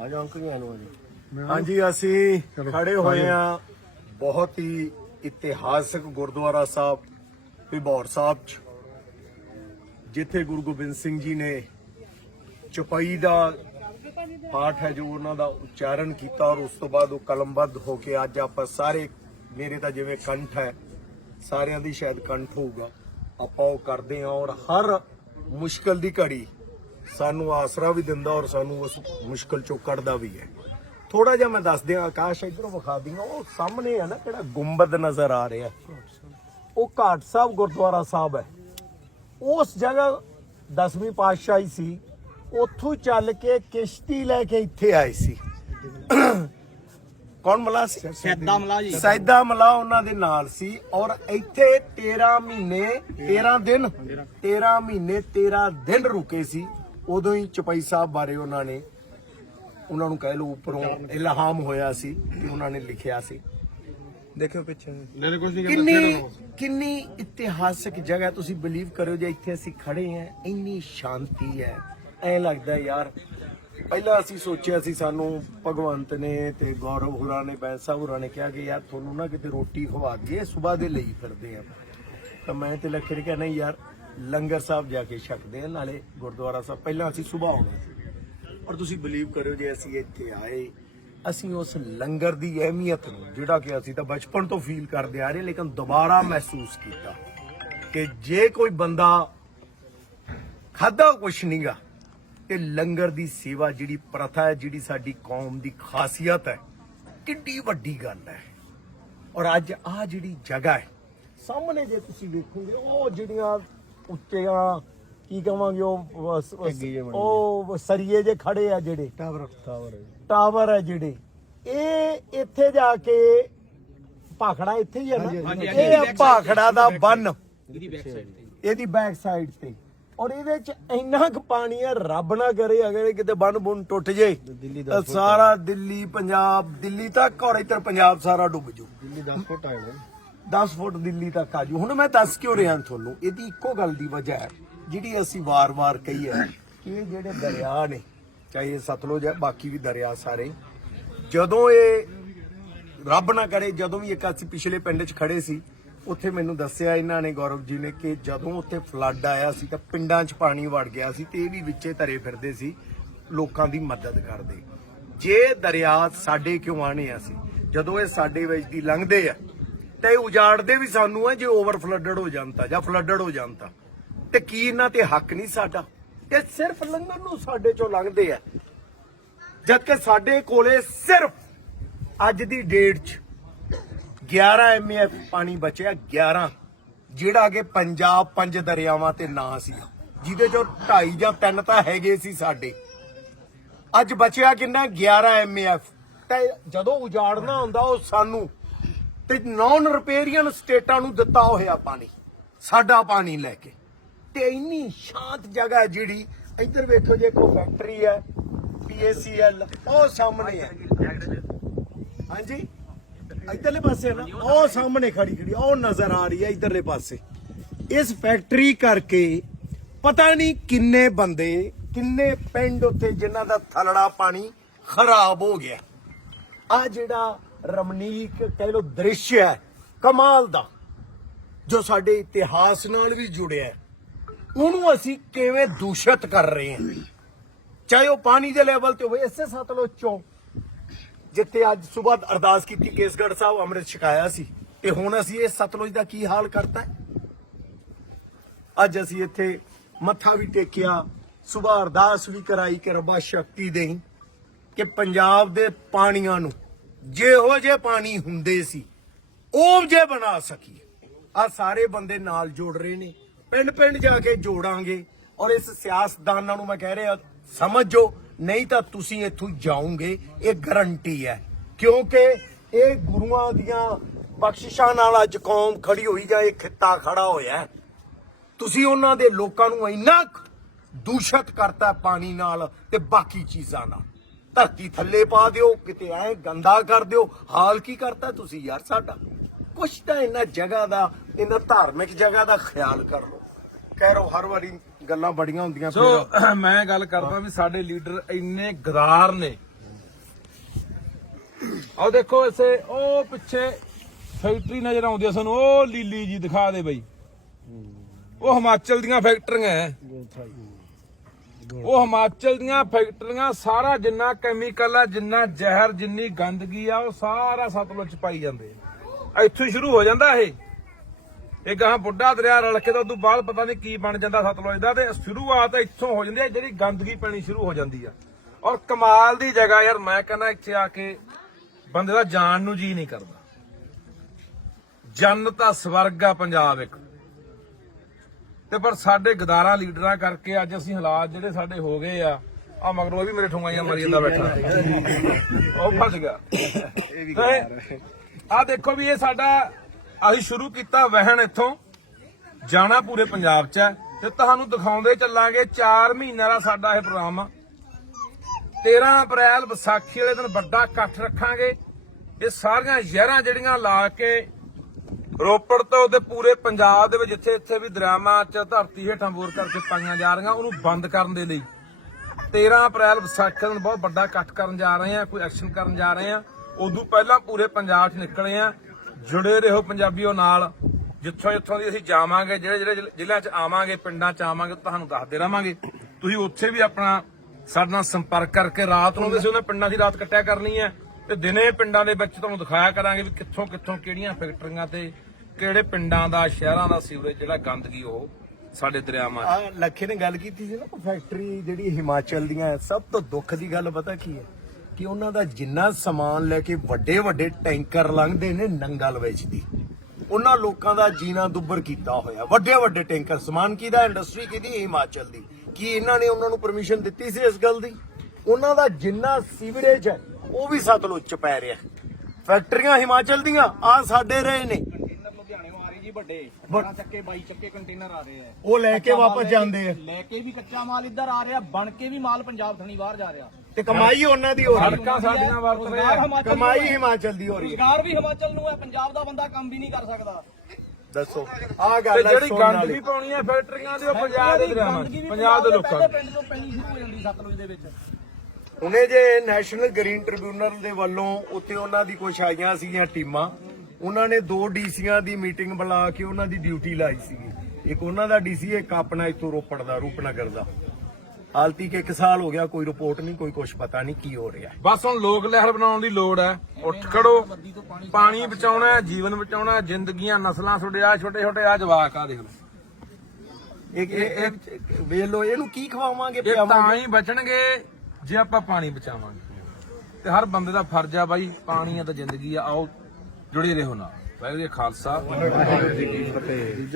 ਆ ਜਾ ਅੰਕਲ ਜੀ ਨੂੰ ਮੈਂ ਹਾਂਜੀ ਅਸੀਂ ਖੜੇ ਹੋਏ ਆ ਬਹੁਤ ਹੀ ਇਤਿਹਾਸਕ ਗੁਰਦੁਆਰਾ ਸਾਹਿਬ ਪਿਬੌਰ ਸਾਹਿਬ ਚ ਜਿੱਥੇ ਗੁਰੂ ਗੋਬਿੰਦ ਸਿੰਘ ਜੀ ਨੇ ਚੁਪਈ ਦਾ ਪਾਠ ਹੈ ਜੋ ਉਹਨਾਂ ਦਾ ਉਚਾਰਨ ਕੀਤਾ ਔਰ ਉਸ ਤੋਂ ਬਾਅਦ ਉਹ ਕਲਮਬੱਧ ਹੋ ਕੇ ਅੱਜ ਆਪਾਂ ਸਾਰੇ ਮੇਰੇ ਤਾਂ ਜਿਵੇਂ ਕੰਠ ਹੈ ਸਾਰਿਆਂ ਦੀ ਸ਼ਾਇਦ ਕੰਠ ਹੋਊਗਾ। ਆਪਾਂ ਉਹ ਕਰਦੇ ਹਾਂ ਔਰ ਹਰ ਮੁਸ਼ਕਲ ਦੀ ਘੜੀ ਸਾਨੂੰ ਆਸਰਾ ਵੀ ਦਿੰਦਾ ਔਰ ਸਾਨੂੰ ਉਸ ਮੁਸ਼ਕਲ ਚੋਂ ਕੱਢਦਾ ਵੀ ਹੈ। ਥੋੜਾ ਜਿਹਾ ਮੈਂ ਦੱਸ ਦਿਆਂ ਆਕਾਸ਼ ਇਧਰੋਂ ਵਿਖਾ ਦਿਆਂ ਉਹ ਸਾਹਮਣੇ ਹੈ ਨਾ ਕਿਹੜਾ ਗੁੰਬਦ ਨਜ਼ਰ ਆ ਰਿਹਾ। ਉਹ ਘਾਟ ਸਾਹਿਬ ਗੁਰਦੁਆਰਾ ਸਾਹਿਬ ਹੈ। ਉਸ ਜਗ੍ਹਾ ਦਸਵੀਂ ਪਾਤਸ਼ਾਹੀ ਸੀ। ਉੱਥੋਂ ਚੱਲ ਕੇ ਕਿਸ਼ਤੀ ਲੈ ਕੇ ਇੱਥੇ ਆਏ ਸੀ। ਕੌਣ ਮਲਾ ਸੀ? ਸੈਦਾ ਮਲਾ ਜੀ। ਸੈਦਾ ਮਲਾ ਉਹਨਾਂ ਦੇ ਨਾਲ ਸੀ ਔਰ ਇੱਥੇ 13 ਮਹੀਨੇ 13 ਦਿਨ 13 ਮਹੀਨੇ 13 ਦਿਨ ਰੁਕੇ ਸੀ। ਉਦੋਂ ਹੀ ਚਪਈ ਸਾਹਿਬ ਬਾਰੇ ਉਹਨਾਂ ਨੇ ਉਹਨਾਂ ਨੂੰ ਕਹਿ ਲਓ ਉੱਪਰੋਂ ਇਲਹਾਮ ਹੋਇਆ ਸੀ ਕਿ ਉਹਨਾਂ ਨੇ ਲਿਖਿਆ ਸੀ। ਦੇਖਿਓ ਪਿੱਛੇ। ਲੈਣੇ ਕੁਝ ਨਹੀਂ ਕਿੰਨੀ ਕਿੰਨੀ ਇਤਿਹਾਸਕ ਜਗ੍ਹਾ ਤੁਸੀਂ ਬਿਲੀਵ ਕਰੋ ਜੇ ਇੱਥੇ ਅਸੀਂ ਖੜੇ ਆਂ ਇੰਨੀ ਸ਼ਾਂਤੀ ਹੈ। ਐ ਲੱਗਦਾ ਯਾਰ ਪਹਿਲਾਂ ਅਸੀਂ ਸੋਚਿਆ ਸੀ ਸਾਨੂੰ ਭਗਵੰਤ ਨੇ ਤੇ ਗੌਰਵ ਹੁਰਾਂ ਨੇ ਬੈਂਸਾ ਹੁਰਾਂ ਨੇ ਕਿਹਾ ਕਿ ਯਾਰ ਤੁਹਾਨੂੰ ਨਾ ਕਿਤੇ ਰੋਟੀ ਖਵਾ ਦਈਏ ਸਵੇਰ ਦੇ ਲਈ ਫਿਰਦੇ ਆ। ਤਾਂ ਮੈਂ ਤੇ ਲੱਖੇ ਨੇ ਕਿਹਾ ਨਹੀਂ ਯਾਰ ਲੰਗਰ ਸਾਹਿਬ ਜਾ ਕੇ ਛਕਦੇ ਆ, ਨਾਲੇ ਗੁਰਦੁਆਰਾ ਸਾਹਿਬ, ਪਹਿਲਾਂ ਅਸੀਂ ਸਵੇਰ ਆਉਣਾ ਸੀ। ਔਰ ਤੁਸੀਂ ਬਿਲੀਵ ਕਰਿਓ ਜੇ ਅਸੀਂ ਇੱਥੇ ਆਏ, ਅਸੀਂ ਉਸ ਲੰਗਰ ਦੀ ਅਹਿਮੀਅਤ ਨੂੰ, ਜਿਹੜਾ ਕਿ ਅਸੀਂ ਤਾਂ ਬਚਪਨ ਤੋਂ ਫੀਲ ਕਰਦੇ ਆ ਰਹੇ, ਲੇਕਿਨ ਦੁਬਾਰਾ ਮਹਿਸੂਸ ਕੀਤਾ ਕਿ ਜੇ ਕੋਈ ਬੰਦਾ ਖਾਦਾ ਕੁਛ ਨਹੀਂਗਾ ਤੇ ਲੰਗਰ ਦੀ ਸੇਵਾ ਜਿਹੜੀ ਪ੍ਰਥਾ ਹੈ, ਜਿਹੜੀ ਸਾਡੀ ਕੌਮ ਦੀ ਖਾਸੀਅਤ ਹੈ ਕਿੰਨੀ ਵੱਡੀ ਗੱਲ ਹੈ। ਔਰ ਅੱਜ ਆ ਜਿਹੜੀ ਜਗ੍ਹਾ ਹੈ, ਸਾਹਮਣੇ ਜੇ ਤੁਸੀਂ ਵੇਖੋਗੇ, ਉਹ ਜਿਹੜੀਆਂ ਉੱਚੀਆਂ ਕੀ ਕਹਾਂਗੇ ਉਹ ਉਹ ਸਰੀਏ ਜੇ ਖੜੇ ਆ ਜਿਹੜੇ। ਟਾਵਰ ਟਾਵਰ ਟਾਵਰ ਹੈ ਜਿਹੜੇ। ਇਹ ਇੱਥੇ ਜਾ ਕੇ ਭਾਖੜਾ ਇੱਥੇ ਹੀ ਨਾ? ਹਾਂਜੀ, ਇਹ ਆ ਭਾਖੜਾ ਦਾ ਬੰਨ। ਇਹਦੀ ਬੈਕ ਸਾਈਡ ਤੇ। ਇਹਦੀ ਬੈਕ ਸਾਈਡ ਤੇ। ਔਰ ਇਹਦੇ ਚ ਇੰਨਾ ਕੁ ਪਾਣੀ ਹੈ ਰੱਬ ਨਾ ਕਰੇ ਅਗਰ ਇਹ ਕਿਤੇ ਬੰਨ ਬੁੰਨ ਟੁੱਟ ਜੇ ਤਾਂ ਸਾਰਾ ਦਿੱਲੀ ਪੰਜਾਬ ਦਿੱਲੀ ਤੱਕ ਔਰ ਇੱਧਰ ਪੰਜਾਬ ਸਾਰਾ ਡੁੱਬ ਜੂ। ਦਿੱਲੀ 10 ਫੁੱਟ ਨੇ 10 ਫੁੱਟ ਦਿੱਲੀ ਤੱਕ ਆ ਜੂ। ਹੁਣ ਮੈਂ ਦੱਸ ਕਿਉਂ ਰਿਹਾ ਤੁਹਾਨੂੰ? ਇਹਦੀ ਇੱਕੋ ਗੱਲ ਦੀ ਵਜ੍ਹਾ ਹੈ, ਜਿਹੜੀ ਅਸੀਂ ਵਾਰ-ਵਾਰ ਕਹੀ ਹੈ ਕਿ ਇਹ ਜਿਹੜੇ ਦਰਿਆ ਨੇ, ਚਾਹੇ ਸਤਲੁਜ ਹੈ, ਬਾਕੀ ਵੀ ਦਰਿਆ ਸਾਰੇ, ਜਦੋਂ ਇਹ ਰੱਬ ਨਾ ਕਰੇ, ਜਦੋਂ ਵੀ ਇੱਕ ਅਸੀਂ ਪਿਛਲੇ ਪਿੰਡ 'ਚ ਖੜੇ ਸੀ, ਉੱਥੇ ਮੈਨੂੰ ਦੱਸਿਆ ਇਹਨਾਂ ਨੇ, ਗੌਰਵ ਜੀ ਨੇ, ਕਿ ਜਦੋਂ ਉੱਥੇ ਫਲੱਡ ਆਇਆ ਸੀ ਤਾਂ ਪਿੰਡਾਂ 'ਚ ਪਾਣੀ ਵੜ ਗਿਆ ਸੀ ਤੇ ਇਹ ਵੀ ਵਿੱਚੇ ਧਰੇ ਫਿਰਦੇ ਸੀ, ਲੋਕਾਂ ਦੀ ਮਦਦ ਕਰਦੇ। ਜੇ ਦਰਿਆ ਸਾਡੇ ਕਿਉਂ ਆਣੇ ਆ ਸੀ ਜਦੋਂ ਇਹ ਸਾਡੇ ਵਿੱਚ ਦੀ ਲੰਘਦੇ ਆ ਤੇ ਉਜਾੜਦੇ ਵੀ ਸਾਨੂੰ ਆ ਜੇ ਓਵਰ ਫਲੱਡਡ ਹੋ ਜਾਂਦਾ ਜਾਂ ਫਲੱਡਡ ਹੋ ਜਾਂਦਾ ਤੇ। ਕੀ ਇਹਨਾਂ ਤੇ ਹੱਕ ਨਹੀਂ ਸਾਡਾ? ਇਹ ਸਿਰਫ ਲੰਘਣ ਨੂੰ ਸਾਡੇ ਚੋਂ ਲੰਘਦੇ ਆ। ਜਦ ਸਾਡੇ ਕੋਲੇ ਸਿਰਫ ਅੱਜ ਦੀ ਡੇਟ 'ਚ 11 ਐਮਐਫ ਪਾਣੀ ਬਚਿਆ 11 ਜਿਹੜਾ ਕਿ ਪੰਜਾਬ ਪੰਜ ਦਰਿਆਵਾਂ ਤੇ ਨਾਂ ਸੀ। ਜਿਹਦੇ ਚੋਂ 2.5 ਜਾਂ 3 ਤਾਂ ਹੈਗੇ ਸੀ ਸਾਡੇ। ਅੱਜ ਬਚਿਆ ਕਿੰਨਾ? 11 ਐਮਐਫ ਤੇ ਜਦੋਂ ਉਜਾੜਨਾ ਹੁੰਦਾ ਉਹ ਸਾਨੂੰ ਤੇ ਨੌਨ ਰਿਪੇਰੀਅਨ ਸਟੇਟਾਂ ਨੂੰ ਦਿੱਤਾ ਹੋਇਆ ਪਾਣੀ। ਸਾਡਾ ਪਾਣੀ ਲੈ ਕੇ। ਤੇ ਇੰਨੀ ਸ਼ਾਂਤ ਜਗ੍ਹਾ ਹੈ ਜਿਹੜੀ, ਇੱਧਰ ਵੇਖੋ ਜੇ ਕੋਈ ਫੈਕਟਰੀ ਹੈ ਪੀਏਸੀਐਲ ਉਹ ਸਾਹਮਣੇ ਹੈ। ਹਾਂਜੀ? ਇੱਧਰਲੇ ਪਾਸੇ ਨਾ, ਉਹ ਸਾਹਮਣੇ ਖੜੀ ਖੜੀ, ਉਹ ਨਜ਼ਰ ਆ ਰਹੀ ਹੈ ਇੱਧਰਲੇ ਪਾਸੇ। ਇਸ ਫੈਕਟਰੀ ਕਰਕੇ ਪਤਾ ਨਹੀਂ ਕਿੰਨੇ ਬੰਦੇ, ਕਿੰਨੇ ਪਿੰਡ ਉੱਤੇ ਜਿਨ੍ਹਾਂ ਦਾ ਥਲੜਾ ਪਾਣੀ ਖਰਾਬ ਹੋ ਗਿਆ। ਆ ਜਿਹੜਾ ਰਮਣੀਕ ਕਹਿ ਲੋ ਦ੍ਰਿਸ਼ ਹੈ, ਕਮਾਲ ਦਾ, ਜੋ ਸਾਡੇ ਇਤਿਹਾਸ ਨਾਲ ਵੀ ਜੁੜਿਆ ਹੈ। ਉਹਨੂੰ ਅਸੀਂ ਕਿਵੇਂ ਦੂਸ਼ਿਤ ਕਰ ਰਹੇ ਹਾਂ? ਚਾਹੇ ਉਹ ਪਾਣੀ ਦੇ ਲੈਵਲ ਤੇ ਹੋਵੇ, ਇਸੇ ਸਤਲੁਜ ਚੋਂ। ਜਿੱਥੇ ਅੱਜ ਸਵੇਰ ਅਰਦਾਸ ਕੀਤੀ, ਕੇਸਗੜ੍ਹ ਸਾਹਿਬ ਅੰਮ੍ਰਿਤ ਛਕਾਇਆ ਸੀ, ਤੇ ਹੁਣ ਅਸੀਂ ਇਹ ਸਤਲੁਜ ਦਾ ਕੀ ਹਾਲ ਕਰਤਾ ਅੱਜ ਅਸੀਂ ਇੱਥੇ ਮੱਥਾ ਵੀ ਟੇਕਿਆ ਸਵੇਰ ਅਰਦਾਸ ਵੀ ਕਰਾਈ ਕਿ ਰੱਬਾ ਸ਼ਕਤੀ ਦੇਈ ਕਿ ਪੰਜਾਬ ਦੇ ਪਾਣੀਆਂ ਨੂੰ ਜਿਹੋ ਜੇ ਪਾਣੀ ਹੁੰਦੇ ਸੀ, ਉਹ ਜੇ ਬਣਾ ਸਕੀਏ। ਆ ਸਾਰੇ ਬੰਦੇ ਨਾਲ ਜੋੜ ਰਹੇ ਨੇ। ਪਿੰਡ ਪਿੰਡ ਜਾ ਕੇ ਜੋੜਾਂਗੇ। ਔਰ ਇਸ ਸਿਆਸਤਦਾਨਾਂ ਨੂੰ ਮੈਂ ਕਹਿ ਰਿਹਾ, ਸਮਝੋ, ਨਹੀਂ ਤਾਂ ਤੁਸੀਂ ਇੱਥੋਂ ਜਾਓਗੇ, ਇਹ ਗਰੰਟੀ ਹੈ। ਕਿਉਂਕਿ ਇਹ ਗੁਰੂਆਂ ਦੀਆਂ ਬਖਸ਼ਿਸ਼ਾਂ ਨਾਲ ਅੱਜ ਕੌਮ ਖੜੀ ਹੋਈ ਜਾਂ ਇਹ ਖਿੱਤਾ ਖੜਾ ਹੋਇਆ ਤੁਸੀਂ ਉਹਨਾਂ ਦੇ ਲੋਕਾਂ ਨੂੰ ਇੰਨਾ ਕੁ ਦੂਸ਼ਿਤ ਕਰਤਾ ਪਾਣੀ ਨਾਲ ਤੇ ਬਾਕੀ ਚੀਜ਼ਾਂ ਨਾਲ। ਧਰਤੀ ਥੱਲੇ ਪਾ ਦਿਓ ਕਿਤੇ ਐ ਗੰਦਾ ਕਰ ਦਿਓ। ਹਾਲ ਕੀ ਕਰਤਾ ਤੁਸੀਂ ਯਾਰ ਸਾਡਾ? ਕੁਛ ਤਾਂ ਇਹਨਾਂ ਜਗ੍ਹਾ ਦਾ ਇਹਨਾਂ ਧਾਰਮਿਕ ਜਗ੍ਹਾ ਦਾ ਖਿਆਲ ਕਰ ਲਓ। ਕਹਿ ਰੋ ਹਰ ਵਾਰੀ ਗੱਲਾਂ ਬੜੀਆਂ ਹੁੰਦੀਆਂ ਸੋ ਮੈਂ ਗੱਲ ਕਰਦਾ ਵੀ ਸਾਡੇ ਲੀਡਰ ਇੰਨੇ ਗਦਾਰ ਨੇ। ਆਹ ਦੇਖੋ ਇਸੇ ਉਹ ਪਿੱਛੇ ਫੈਕਟਰੀ ਨਜ਼ਰ ਆਉਂਦੀ ਆ ਸਾਨੂੰ ਉਹ ਲੀਲੀ ਜੀ ਦਿਖਾ ਦੇ ਬਈ। ਉਹ ਹਿਮਾਚਲ ਦੀਆਂ ਫੈਕਟਰੀਆਂ ਐ। ਉਹ ਹਿਮਾਚਲ ਦੀਆਂ ਫੈਕਟਰੀਆਂ, ਸਾਰਾ ਜਿੰਨਾ ਕੈਮੀਕਲ ਆ, ਜਿੰਨਾ ਜ਼ਹਿਰ, ਜਿੰਨੀ ਗੰਦਗੀ ਆ, ਉਹ ਸਾਰਾ ਸਤਲੁਜ ਚ ਪਾਈ ਜਾਂਦੇ ਇੱਥੋਂ ਹੀ ਸ਼ੁਰੂ ਹੋ ਜਾਂਦਾ ਇਹ। ਇਹ ਗਾਂ ਬੁੱਢਾ ਦਰਿਆ ਰਲ ਕੇ ਤਾਂ ਉਦੋਂ ਬਾਅਦ ਪਤਾ ਨਹੀਂ ਕੀ ਬਣ ਜਾਂਦਾ ਸਤਲੁਜ ਦਾ, ਤੇ ਸ਼ੁਰੂਆਤ ਇੱਥੋਂ ਹੋ ਜਾਂਦੀ ਹੈ ਜਿਹੜੀ ਗੰਦਗੀ ਪੈਣੀ ਸ਼ੁਰੂ ਹੋ ਜਾਂਦੀ ਆ। ਔਰ ਕਮਾਲ ਦੀ ਜਗ੍ਹਾ ਯਾਰ, ਮੈਂ ਕਹਿੰਦਾ ਇੱਥੇ ਆ ਕੇ ਬੰਦੇ ਦਾ ਜਾਣ ਨੂੰ ਜੀ ਨਹੀਂ ਕਰਦਾ। ਜੰਨਤ ਆ ਸਵਰਗ ਆ ਪੰਜਾਬ ਇੱਕ। ਤੇ ਪਰ ਸਾਡੇ ਗਦਾਰਾਂ ਲੀਡਰਾਂ ਕਰਕੇ ਅੱਜ ਅਸੀਂ ਹਾਲਾਤ ਜਿਹੜੇ ਸਾਡੇ ਹੋ ਗਏ ਆ ਆ ਮਗਰੋਂ ਇਹ ਵੀ ਮੇਰੇ ਠੁੰਗਾਈਆਂ ਮਾਰੀ ਜਾਂਦਾ ਬੈਠਾ। ਉਹ ਫਸ ਗਿਆ। ਆ ਦੇਖੋ ਵੀ ਇਹ ਸਾਡਾ ਅਸੀਂ ਸ਼ੁਰੂ ਕੀਤਾ ਵਹਿਣ ਇੱਥੋਂ ਜਾਣਾ ਪੂਰੇ ਪੰਜਾਬ 'ਚ ਤੇ ਤੁਹਾਨੂੰ ਦਿਖਾਉਂਦੇ ਚੱਲਾਂਗੇ 4 ਮਹੀਨਿਆਂ ਦਾ ਸਾਡਾ ਇਹ ਪ੍ਰੋਗਰਾਮ ਆ। 13 ਅਪ੍ਰੈਲ ਵਿਸਾਖੀ ਵਾਲੇ ਦਿਨ ਵੱਡਾ ਇਕੱਠ ਰੱਖਾਂਗੇ। ਇਹ ਸਾਰੀਆਂ ਜ਼ਹਿਰਾਂ ਜਿਹੜੀਆਂ ਲਾ ਕੇ ਰੋਪੜ ਤੋਂ ਉਹਦੇ ਪੂਰੇ ਪੰਜਾਬ ਦੇ ਵਿੱਚ ਜਿੱਥੇ ਇੱਥੇ ਵੀ ਦਰਿਆਵਾਂ 'ਚ ਧਰਤੀ ਹੇਠਾਂ ਬੋਰ ਕਰਕੇ ਪਾਈਆਂ ਜਾ ਰਹੀਆਂ, ਉਹਨੂੰ ਬੰਦ ਕਰਨ ਦੇ ਲਈ। 13 ਅਪ੍ਰੈਲ ਵਿਸਾਖੀ ਨੂੰ ਬਹੁਤ ਵੱਡਾ ਇਕੱਠ ਕਰਨ ਜਾ ਰਹੇ ਆ ਕੋਈ ਐਕਸ਼ਨ ਕਰਨ ਜਾ ਰਹੇ ਆ ਉਦੋਂ ਪਹਿਲਾਂ ਪੂਰੇ ਪੰਜਾਬ 'ਚ ਨਿਕਲੇ ਆ ਜੁੜੇ ਰਹੋ ਪੰਜਾਬੀਓ ਨਾਲ। ਜਿੱਥੋਂ ਜਿੱਥੋਂ ਦੀ ਅਸੀਂ ਜਾਵਾਂਗੇ, ਜਿਹੜੇ ਜਿਹੜੇ ਜ਼ਿਲ੍ਹਿਆਂ 'ਚ ਆਵਾਂਗੇ, ਪਿੰਡਾਂ 'ਚ ਆਵਾਂਗੇ, ਤੁਹਾਨੂੰ ਦੱਸਦੇ ਰਵਾਂਗੇ ਤੁਸੀਂ ਉੱਥੇ ਵੀ ਆਪਣਾ ਸਾਡੇ ਨਾਲ ਸੰਪਰਕ ਕਰਕੇ ਰਾਤ ਨੂੰ ਵੀ ਉਹਨਾਂ ਪਿੰਡਾਂ ਦੀ ਰਾਤ ਕੱਟਿਆ ਕਰਨੀ ਹੈ। ਤੇ ਦਿਨੇ ਪਿੰਡਾਂ ਦੇ ਵਿੱਚ ਤੁਹਾਨੂੰ ਦਿਖਾਇਆ ਕਰਾਂਗੇ ਵੀ ਕਿੱਥੋਂ ਕਿੱਥੋਂ ਕਿਹੜੀਆਂ ਫੈਕਟਰੀਆਂ ਤੇ ਕਿਹੜੇ ਪਿੰਡਾਂ ਦਾ ਸ਼ਹਿਰਾਂ ਦਾ ਸੀਵਰੇਜ ਜਿਹੜਾ ਗੰਦਗੀ ਉਹ ਸਾਡੇ ਦਰਿਆਵਾਂ 'ਚ ਆ ਲੱਖੇ ਨੇ ਗੱਲ ਕੀਤੀ ਸੀ ਨਾ ਫੈਕਟਰੀ ਜਿਹੜੀ ਹਿਮਾਚਲ ਦੀਆਂ ਹੈ, ਸਭ ਤੋਂ ਦੁੱਖ ਦੀ ਗੱਲ ਪਤਾ ਕੀ ਹੈ? ਕਿ ਉਹਨਾਂ ਦਾ ਜਿੰਨਾ ਸਮਾਨ ਲੈ ਕੇ ਵੱਡੇ ਵੱਡੇ ਟੈਂਕਰ ਲੰਘਦੇ ਨੇ ਨੰਗਲ ਵਿੱਚ ਉਹਨਾਂ ਲੋਕਾਂ ਦਾ ਜੀਣਾ ਦੁੱਬਰ ਕੀਤਾ ਹੋਇਆ। ਵੱਡੇ ਵੱਡੇ ਟੈਂਕਰ ਸਮਾਨ ਕਿਹਦਾ ਇੰਡਸਟਰੀ ਕਿਹਦੀ ਹਿਮਾਚਲ ਦੀ। ਕੀ ਇਹਨਾਂ ਨੇ ਉਹਨਾਂ ਨੂੰ ਪਰਮਿਸ਼ਨ ਦਿੱਤੀ ਸੀ ਇਸ ਗੱਲ ਦੀ? ਉਹਨਾਂ ਦਾ ਜਿੰਨਾ ਸੀਵਰੇਜ ਹੈ ਉਹ ਵੀ ਸਤਲੁਜ ਚ ਪੈ ਰਿਹਾ। ਫੈਕਟਰੀਆਂ ਹਿਮਾਚਲ ਦੀਆਂ ਆ ਸਾਡੇ ਰਹੇ ਨੇ ਕੰਟੇਨਰ ਲੁਧਿਆਣੇੋਂ ਆ ਰਹੇ ਜੀ ਵੱਡੇ 12 ਚੱਕੇ 22 ਚੱਕੇ ਕੰਟੇਨਰ ਆ ਰਹੇ ਆ। ਉਹ ਲੈ ਕੇ ਕੱਚਾ ਮਾਲ ਵਾਪਸ ਲੈ- ਜਾਂਦੇ ਆ। ਲੈ ਕੇ ਵੀ ਕੱਚਾ ਮਾਲ ਇੱਧਰ ਆ ਰਿਹਾ ਬਣ ਕੇ ਵੀ ਮਾਲ ਪੰਜਾਬ ਥਣੀ ਬਾਹਰ ਜਾ ਰਿਹਾ। ਤੇ ਕਮਾਈ ਉਹਨਾਂ ਦੀ ਹੋ ਰਹੀ ਹੈ। ਸੜਕਾਂ ਸਾਡੀਆਂ ਵਰਤ ਰਹੇ ਰੁਜ਼ਗਾਰ ਆ ਹਿਮਾਚਲ ਨੂੰ ਕਮਾਈ ਹੈ। ਹਿਮਾਚਲ ਦੀ ਹੋ ਰਹੀ ਹੈ। ਰੁਜ਼ਗਾਰ ਵੀ ਹਿਮਾਚਲ ਨੂੰ ਹੈ ਪੰਜਾਬ ਦਾ ਬੰਦਾ ਕੰਮ ਵੀ ਨਹੀਂ ਕਰ ਸਕਦਾ। ਦੱਸੋ ਆ ਤੇ ਗੱਲ ਹੈ ਜਿਹੜੀ ਸੁਣਨ ਗੰਦਗੀ ਵਾਲੀ। ਪਾਉਣੀ ਹੈ ਫੈਕਟਰੀਆਂ ਦੀ ਉਹ ਪੰਜਾਬ ਦੇ ਦਰਿਆਵਾਂ 'ਚ, ਗੰਦਗੀ ਵੀ ਪੰਜਾਬ ਦੇ ਲੋਕਾਂ ਪਹਿਲੇ ਨੂੰ ਪਿੰਡ ਤੋਂ ਪੈਣੀ ਸ਼ੁਰੂ ਹੋ ਜਾਂਦੀ ਸਤਲੁਜ ਦੇ ਵਿੱਚ। ਹੁਣੇ ਜੇ ਨੈਸ਼ਨਲ ਗ੍ਰੀਨ ਟ੍ਰਿਬਿਊਨਲ ਦੇ ਵੱਲੋਂ ਉੱਥੇ ਉਹਨਾਂ ਦੀ ਕੁਛ ਆਈਆਂ ਸੀਗੀਆਂ ਟੀਮਾਂ ਉਹਨਾਂ ਨੇ ਦੋ ਡੀਸੀਆਂ ਦੀ ਮੀਟਿੰਗ ਬੁਲਾ ਕੇ ਉਹਨਾਂ ਦੀ ਡਿਊਟੀ ਲਾਈ ਸੀਗੀ ਇੱਕ ਉਹਨਾਂ ਦਾ ਡੀਸੀ ਇੱਕ ਆਪਣਾ ਇੱਥੋਂ ਰੋਪੜ ਦਾ ਰੂਪਨਗਰ ਦਾ। ਹਾਲਤੀ ਕਿ ਇੱਕ ਸਾਲ ਹੋ ਗਿਆ ਕੋਈ ਰਿਪੋਰਟ ਨਹੀਂ ਕੋਈ ਕੁਛ ਪਤਾ ਨਹੀਂ ਕੀ ਹੋ ਰਿਹਾ ਬਸ ਹੁਣ ਲੋਕ ਲਹਿਰ ਬਣਾਉਣ ਦੀ ਲੋੜ ਹੈ। ਉੱਠ ਖੜੋ। ਪਾਣੀ ਬਚਾਉਣਾ ਹੈ ਜੀਵਨ ਬਚਾਉਣਾ ਹੈ ਜ਼ਿੰਦਗੀਆਂ ਨਸਲਾਂ ਛੋਟੇ ਆ ਛੋਟੇ ਛੋਟੇ ਆ ਜਵਾਕ ਆ ਦੇਖ ਲਓ। ਇਹ ਇਹ ਵੇਖ ਲੋ ਇਹਨੂੰ ਕੀ ਖਵਾਵਾਂਗੇ ਇਹ ਤਾਂ ਪਿਆਵਾਂਗੇ ਹੀ ਬਚਣਗੇ ਜੇ ਆਪਾਂ ਪਾਣੀ ਬਚਾਵਾਂਗੇ। ਤੇ ਹਰ ਬੰਦੇ ਦਾ ਫਰਜ਼ ਆ ਬਾਈ ਪਾਣੀ ਆ ਤਾਂ ਜ਼ਿੰਦਗੀ ਆ ਆਓ ਜੁੜੇ ਰਹੋ ਨਾਲ। ਵਾਹਿਗੁਰੂ ਜੀ ਕਾ ਖਾਲਸਾ। ਵਾਹਿਗੁਰੂ ਜੀ ਕੀ ਫਤਿਹ।